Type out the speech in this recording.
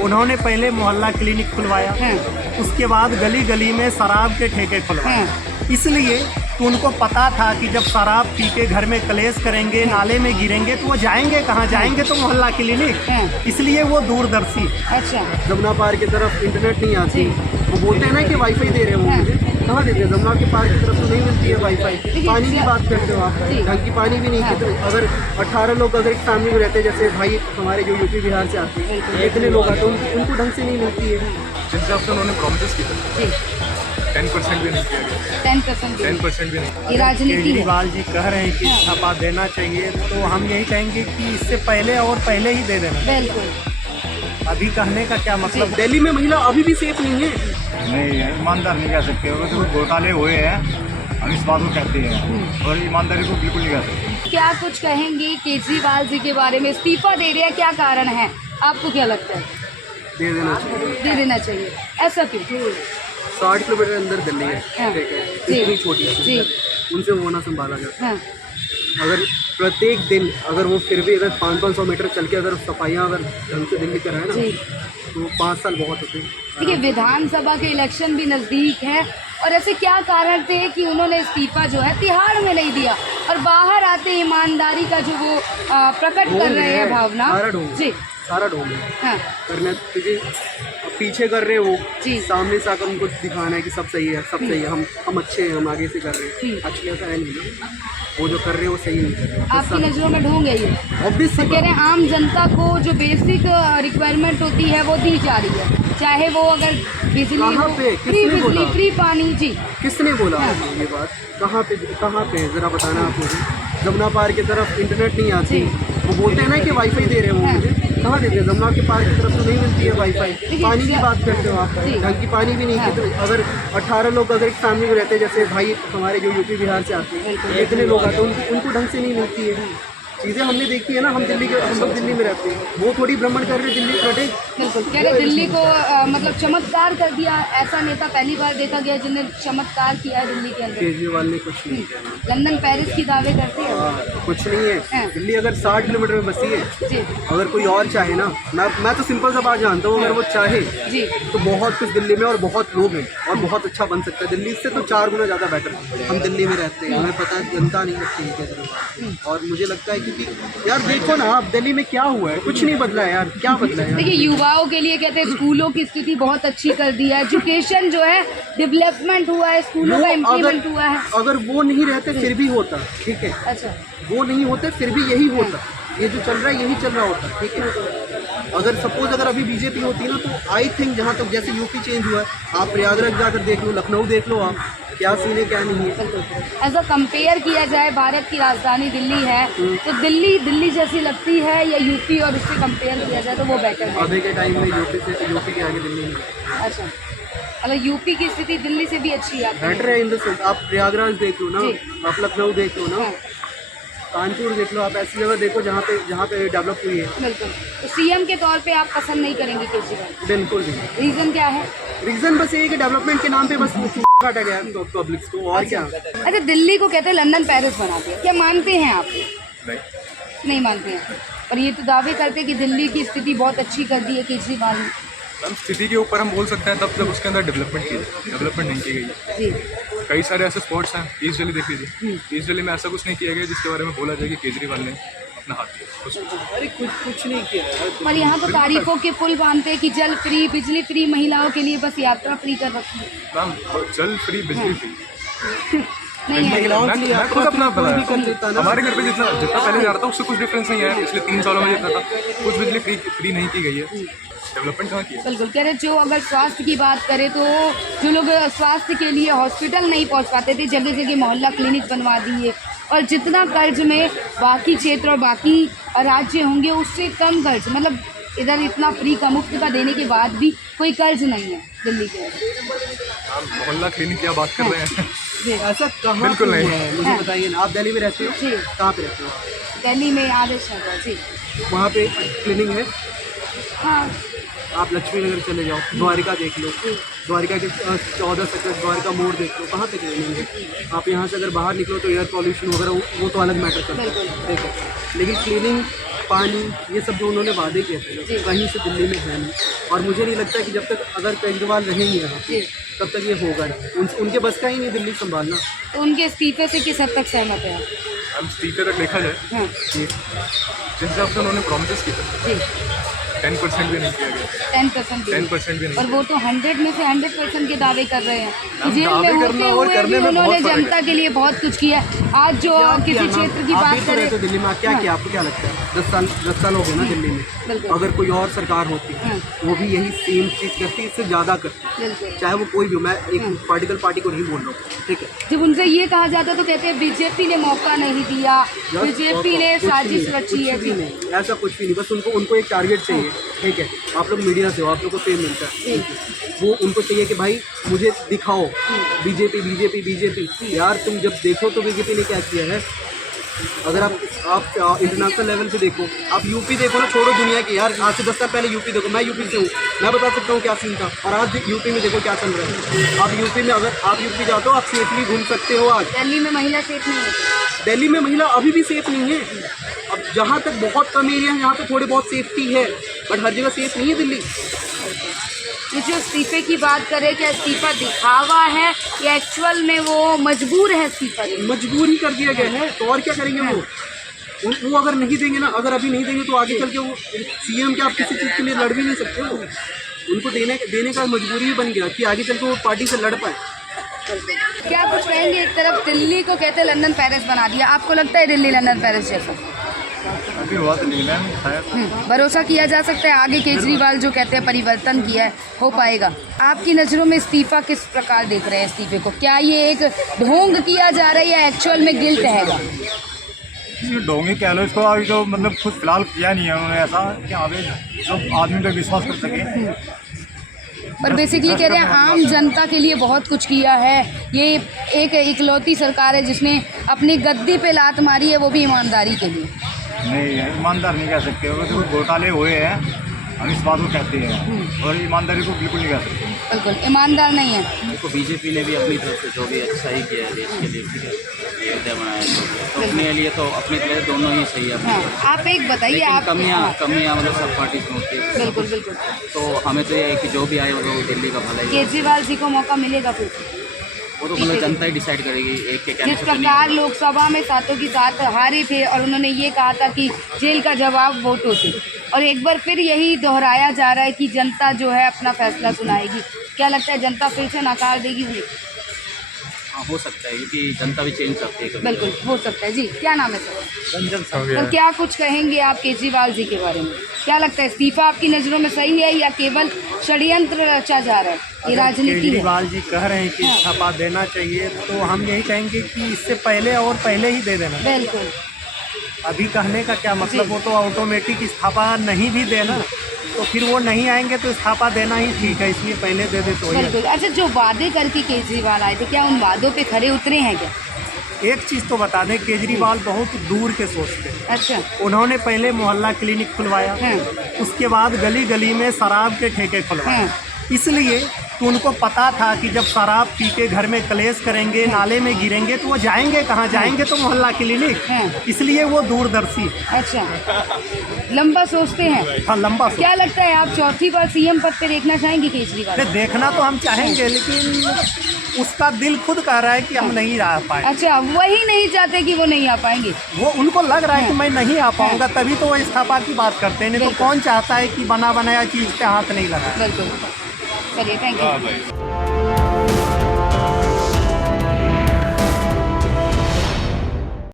उन्होंने पहले मोहल्ला क्लिनिक खुलवाया, उसके बाद गली गली में शराब के ठेके खुलवाए। इसलिए तो उनको पता था कि जब शराब पी के घर में कलेश करेंगे, नाले में गिरेंगे, तो वो जाएंगे कहाँ? जाएंगे तो मोहल्ला क्लिनिक। इसलिए वो दूरदर्शी। अच्छा, जमुना पार्क की तरफ इंटरनेट नहीं आती, वो बोलते हैं ना कि वाईफाई दे रहे हो, मुझे कहाँ देते हैं? जमुना के पार्क की तरफ तो नहीं मिलती है वाईफाई। पानी की बात करते हो आप, ढंग की पानी भी नहीं है। अगर 18 लोग अगर एक फैमिली में रहते हैं, जैसे भाई हमारे जो यूपी बिहार से आते हैं, इतने लोग आते हैं, उनको ढंग से नहीं मिलती है। जिस हिसाब से उन्होंने प्रॉमिस की था 10% भी नहीं किया गया। 10% भी नहीं। ये राजनीति है। केजरीवाल जी कह रहे हैं कि इस्तीफा देना चाहिए, तो हम यही कहेंगे कि इससे पहले और पहले ही दे देना। बिल्कुल। अभी कहने का क्या मतलब? दिल्ली में महिला अभी भी सेफ नहीं है। नहीं, ईमानदार नहीं कह सकते, वो जो घोटाले हुए हैं हम इस बात को कहते हैं, और ईमानदारी को बिल्कुल नहीं कह सकते। क्या कुछ कहेंगे केजरीवाल जी के बारे में? इस्तीफा दे रहे हैं, क्या कारण है? आपको क्या लगता है? दे देना चाहिए। दे देना चाहिए, ऐसा क्यों? 60 किलोमीटर अंदर दिल्ली है, ठीक है, इतनी छोटी जी, उनसे वो ना संभाला जाता। हाँ, अगर प्रत्येक दिन अगर वो फिर भी अगर 500 मीटर चल के अगर सफाइयाँ अगर ढंग से दिल्ली कराए ना, जी। तो 5 साल बहुत होते हैं। देखिए विधानसभा के इलेक्शन भी नज़दीक है, और ऐसे क्या कारण थे कि उन्होंने इस्तीफा जो है तिहाड़ में नहीं दिया, और बाहर आते ईमानदारी का जो वो प्रकट कर रहे हैं भावना। जी, सारा ढोंग है हाँ, करना, क्योंकि पीछे कर रहे हैं वो, जी। सामने से आकर उनको दिखाना है कि सब सही है, सब सही है, हम अच्छे हैं, हम आगे से कर रहे हैं। एक्चुअली ऐसा है नहीं ना, वो जो कर रहे हैं वो सही नहीं कर रहे हैं। आपकी नज़रों में ढोंग है ये? ऑब्वियस तो कह रहे हैं आम जनता को जो बेसिक रिक्वायरमेंट होती है वो दी जा रही है, चाहे वो अगर बिजली कहाँ हो, पे? फ्री किसने बिजली, बोला? फ्री पानी। जी, किसने बोला हाँ। ये बात? कहाँ पे ज़रा बताना आप मुझे। जमुना पार्क की तरफ इंटरनेट नहीं आती, वो बोलते हैं ना कि वाईफाई दे रहे हो, मुझे कहाँ देते हैं? जमुना के पार्क की तरफ तो नहीं मिलती है वाईफाई। पानी की बात करते हो आप, ढंग की पानी भी नहीं है। तो अगर 18 लोग अगर एक फैमिली में रहते हैं, जैसे भाई हमारे जो यूपी बिहार से आते हैं, इतने लोग आते हैं, उनको ढंग से नहीं मिलती है। चीज़ें हमने देखी है ना, हम लोग दिल्ली में रहते हैं, वो थोड़ी भ्रमण कर रहे दिल्ली खड़े। बिल्कुल कह रहे दिल्ली को मतलब चमत्कार कर दिया, ऐसा नेता पहली बार देखा गया जिन्हें चमत्कार किया है दिल्ली के अंदर। केजरीवाल ने कुछ नहीं किया। लंदन पेरिस की दावे करते हैं। कुछ नहीं है। दिल्ली अगर 60 किलोमीटर में बसी है, जी, अगर कोई और चाहे ना, मैं तो सिंपल सा बात जानता हूँ, अगर वो चाहे जी, तो बहुत कुछ दिल्ली में और बहुत लोग हैं और बहुत अच्छा बन सकता है। दिल्ली से तो 4 गुना ज़्यादा बेटर। हम दिल्ली में रहते हैं, हमें पता है जनता नहीं लगती है केजरीवाल, और मुझे लगता है क्योंकि यार देखो ना आप, दिल्ली में क्या हुआ है? कुछ नहीं बदला है यार, क्या बदला है यार? देखिए युवाओं के लिए कहते हैं स्कूलों की स्थिति बहुत अच्छी कर दी है, एजुकेशन जो है डेवलपमेंट हुआ है, स्कूलों का इम्प्लीमेंट हुआ है। अगर वो नहीं रहते फिर भी होता, ठीक है, अच्छा, वो नहीं होते फिर भी यही होता, ये जो चल रहा है यही चल रहा होता, ठीक है। अगर सपोज अगर अभी बीजेपी होती ना, तो आई थिंक जहाँ तक जैसे यूपी चेंज हुआ है, आप प्रयागराज जाकर देख लो, लखनऊ देख लो, आप क्या सीन है क्या नहीं है। ऐसा कंपेयर किया जाए, भारत की राजधानी दिल्ली है, तो दिल्ली जैसी लगती है या यूपी, और उससे कंपेयर किया जाए तो वो बेटर है? अभी के टाइम में यूपी के आगे दिल्ली नहीं अच्छा, मतलब यूपी की स्थिति दिल्ली से भी अच्छी है? बेटर है इन द सेंस। आप प्रयागराज देख लो ना, आप लखनऊ देख लो ना, हाँ, कानपुर देख लो, आप ऐसी जगह देखो जहाँ पे डेवलप हुई है। बिल्कुल। तो सीएम के तौर पे आप पसंद नहीं करेंगे केजरीवाल? बिल्कुल भी। रीजन क्या है? रीजन बस ये है कि डेवलपमेंट के नाम पे बस काटा गया है पब्लिक को, और क्या। अच्छा, दिल्ली को कहते हैं लंदन पेरिस बना दिया, क्या मानते हैं आप? नहीं, नहीं मानते हैं, और ये तो दावे करते हैं कि दिल्ली की स्थिति बहुत अच्छी कर दी है केजरीवाल ने। हम स्थिति के ऊपर हम बोल सकते हैं तब जब उसके अंदर डेवलपमेंट नहीं की गई है। जी, कई सारे ऐसे स्पॉट्स हैं, ईस्ट दिल्ली देख लीजिए, ईस्ट दिल्ली में ऐसा कुछ नहीं किया गया जिसके बारे में बोला जाए कि केजरीवाल ने अपना हाथ दिया। अरे कुछ नहीं किया यार। और यहाँ तो तारीफों के पुल बांधते हैं कि जल फ्री, बिजली फ्री, महिलाओं के लिए बस यात्रा फ्री कर रखी है। मैम जल फ्री, बिजली फ्री, नहीं है? मैं खुद अपना कोई भी कर लेता ना। हमारे घर पे जितना पहले जा रहा था उससे कुछ डिफरेंस नहीं है, इसलिए 3 सालों में जितना था कुछ बिजली फ्री नहीं की गई है। डेवलपमेंट कहाँ की है? बिल्कुल कह रहे, जो अगर स्वास्थ्य की बात करें तो जो लोग स्वास्थ्य के लिए हॉस्पिटल नहीं पहुंच पाते थे, जगह जगह मोहल्ला क्लिनिक बनवा दिए, और जितना कर्ज में बाकी क्षेत्र और बाकी राज्य होंगे उससे कम कर्ज, मतलब इधर इतना फ्री का मुफ्त का देने के बाद भी कोई कर्ज नहीं है दिल्ली के अंदर। आप मोहल्ला क्लिनिक की बात कर रहे हैं? जी, ऐसा कहाँ बिल्कुल पे नहीं हुआ है? मुझे बताइए ना, आप दिल्ली में रहते हो? जी, कहाँ पे रहते हो? दिल्ली में आदेश नगर। जी, वहाँ पे क्लिनिक है? हाँ, आप लक्ष्मी नगर चले जाओ, द्वारिका देख लो, द्वारिका के 14 सेक्टर द्वारिका मोड़ देख लो, कहाँ पे क्लिनिक है? आप यहाँ से अगर बाहर निकलो तो एयर पॉल्यूशन वगैरह वो तो अलग मैटर करता है, ठीक है, लेकिन क्लीनिंग पानी, ये सब जो उन्होंने वादे किए थे जी। कहीं से दिल्ली में है नहीं। और मुझे नहीं लगता कि जब तक अगर केजरीवाल रहेंगे यहाँ पे, तब तक ये होगा नहीं। उनके बस का ही नहीं दिल्ली संभालना। तो उनके इस्तीफे से किस हद तक सहमत है आप? अब इस्तीफे तक देखा जाए, हाँ जिस हिसाब से उन्होंने प्रॉमिस किए थे, जी 10% भी नहीं किया गया। 10% 10% भी और नहीं। वो तो 100 में से 100% के दावे कर रहे हैं कि अब जेल में दावे होते करना और हुए करने भी में उन्होंने बहुत फर्क है। जनता के लिए बहुत कुछ किया है। आज जो क्या किसी किया ना? क्षेत्र की आप बात भी तो करें, रहते हो दिल्ली में, आप क्या हाँ। किया? आपको क्या लगता है? 10 साल हो गए ना दिल्ली में। बिल्कुल। अगर कोई और सरकार होती हाँ। वो भी यही सेम चीज़ करती, इससे ज़्यादा करती, बिल्कुल। चाहे वो कोई भी हो। मैं एक हाँ। पॉलिटिकल पार्टी को नहीं बोल रहा हूँ, ठीक है। जब उनसे ये कहा जाता तो कहते हैं बीजेपी ने मौका नहीं दिया, बीजेपी ने कुछ साजिश नहीं, रची है। कुछ भी नहीं, ऐसा कुछ भी नहीं। बस उनको एक टारगेट चाहिए, ठीक है। आप लोग मीडिया से हो, आप लोग को फेम मिलता है, वो उनको चाहिए कि भाई मुझे दिखाओ बीजेपी बीजेपी बीजेपी। यार तुम जब देखो तो बीजेपी ने क्या किया है। अगर आप इंटरनेशनल लेवल पे देखो, आप यूपी देखो ना, छोड़ो दुनिया की यार। आज से 10 साल पहले यूपी देखो, मैं यूपी से हूँ, मैं बता सकता हूँ क्या सीन था। और आज यूपी में देखो क्या चल रहा है। आप यूपी में, अगर आप यूपी जाते हो, आप सेफली घूम सकते हो। आज दिल्ली में महिला सेफ नहीं होती। दिल्ली में महिला अभी भी सेफ नहीं है। अब जहाँ तक बहुत कम एरिया है यहाँ पे थोड़ी बहुत सेफ्टी है, बट हर जगह सेफ नहीं है दिल्ली। ये जो इस्तीफे की बात करें, क्या इस्तीफा दिखावा है या एक्चुअल में वो मजबूर है इस्तीफा देने? मजबूर ही कर दिया गया है, तो और क्या करेंगे वो अगर नहीं देंगे ना, अगर अभी नहीं देंगे तो आगे चल के वो सीएम के आप किसी चीज़ के लिए लड़ भी नहीं सकते हो। उनको देने का मजबूरी ही बन गया कि आगे चल के वो पार्टी से लड़ पाए। क्या कुछ कहेंगे? एक तरफ दिल्ली को कहते हैं लंदन पेरिस बना दिया, आपको लगता है दिल्ली लंदन पेरिस जैसा? अभी हुआ तो नहीं है शायद। भरोसा किया जा सकता है आगे केजरीवाल जो कहते हैं परिवर्तन किया है, हो पाएगा? आपकी नज़रों में इस्तीफा किस प्रकार देख रहे हैं इस्तीफे को? क्या ये एक ढोंग किया जा रहा है या एक्चुअल में गिल्ट है? ढोंगी कह लो इसको। अभी तो मतलब खुद फिलहाल किया नहीं है उन्होंने ऐसा कि आगे जो आदमी पे विश्वास कर सके। पर बेसिकली कह रहे हैं आम जनता के लिए बहुत कुछ किया है। ये एक इकलौती सरकार है जिसने अपनी गद्दी पे लात मारी है, वो भी ईमानदारी के लिए। नहीं, ईमानदार नहीं कह सकते। वो तो घोटाले हुए हैं, हम इस बात को कहते हैं, और ईमानदारी को बिल्कुल नहीं कह सकते। बिल्कुल ईमानदार नहीं है। देखो बीजेपी ने भी अपनी तरफ से जो भी अच्छा ही किया है देश के लिए, ठीक है, अयोध्या बनाया तो अपने लिए तो अपने लिए दोनों ही सही है। हाँ, आप एक बताइए। लेकिन आप कमियाँ मतलब सब पार्टी में होती है। बिल्कुल बिल्कुल। तो हमें तो ये है कि जो भी आए मतलब दिल्ली का भला ही हो। केजरीवाल जी को मौका मिलेगा फिर से? वो तो मतलब जनता ही डिसाइड करेगी, एक के कहने जिस से तो नहीं प्रकार होगा। लोकसभा में सातों की सात हारे थे और उन्होंने ये कहा था कि जेल का जवाब वोटों से, और एक बार फिर यही दोहराया जा रहा है कि जनता जो है अपना फैसला सुनाएगी। क्या लगता है जनता फिर से नकार देगी उन्हें? हाँ, हो सकता है क्योंकि जनता भी चेंज करती है कभी। बिल्कुल हो सकता है। जी क्या नाम है सर? रंजन तो क्या कुछ कहेंगे आप केजरीवाल जी के बारे में? क्या लगता है इस्तीफा आपकी नज़रों में सही है या केवल षड्यंत्र रचा जा रहा है? ये राजनीति है। केजरीवाल जी कह रहे हैं कि हाँ। इस्तीफा देना चाहिए, तो हम यही कहेंगे कि इससे पहले और पहले ही दे देना। बिल्कुल। अभी कहने का क्या मतलब, वो तो ऑटोमेटिक इस्तीफा नहीं भी देना, तो फिर वो नहीं आएंगे तो इस्तीफा देना ही ठीक है, इसलिए पहले दे दे तो ही है। बिल्कुल। अच्छा, जो वादे करके केजरीवाल आए थे, क्या उन वादों पे खरे उतरे हैं क्या? एक चीज़ तो बता दें, केजरीवाल बहुत दूर के सोचते हैं। अच्छा। उन्होंने पहले मोहल्ला क्लिनिक खुलवाया, हाँ। उसके बाद गली गली में शराब के ठेके खुलवाए। हाँ। इसलिए तो उनको पता था कि जब शराब पी के घर में क्लेश करेंगे, नाले में गिरेंगे, तो वो जाएंगे कहाँ? जाएंगे तो मोहल्ला क्लिनिक। हाँ। इसलिए वो दूरदर्शी। अच्छा, लंबा सोचते हैं। हाँ, लंबा सोच। क्या लगता है आप चौथी बार सीएम पद पे देखना चाहेंगे केजरीवाल? अरे देखना तो हम चाहेंगे, लेकिन उसका दिल खुद कह रहा है कि हम नहीं रह पाए। अच्छा, वही नहीं चाहते कि वो नहीं आ पाएंगे। वो उनको लग रहा है कि मैं नहीं आ पाऊंगा, तभी तो वो इस्तीफा की बात करते हैं। नहीं तो बिल्कुल। कौन चाहता है कि बना बनाया चीज़ पे हाथ नहीं लगा। बिल्कुल। चलिए, थैंक यू।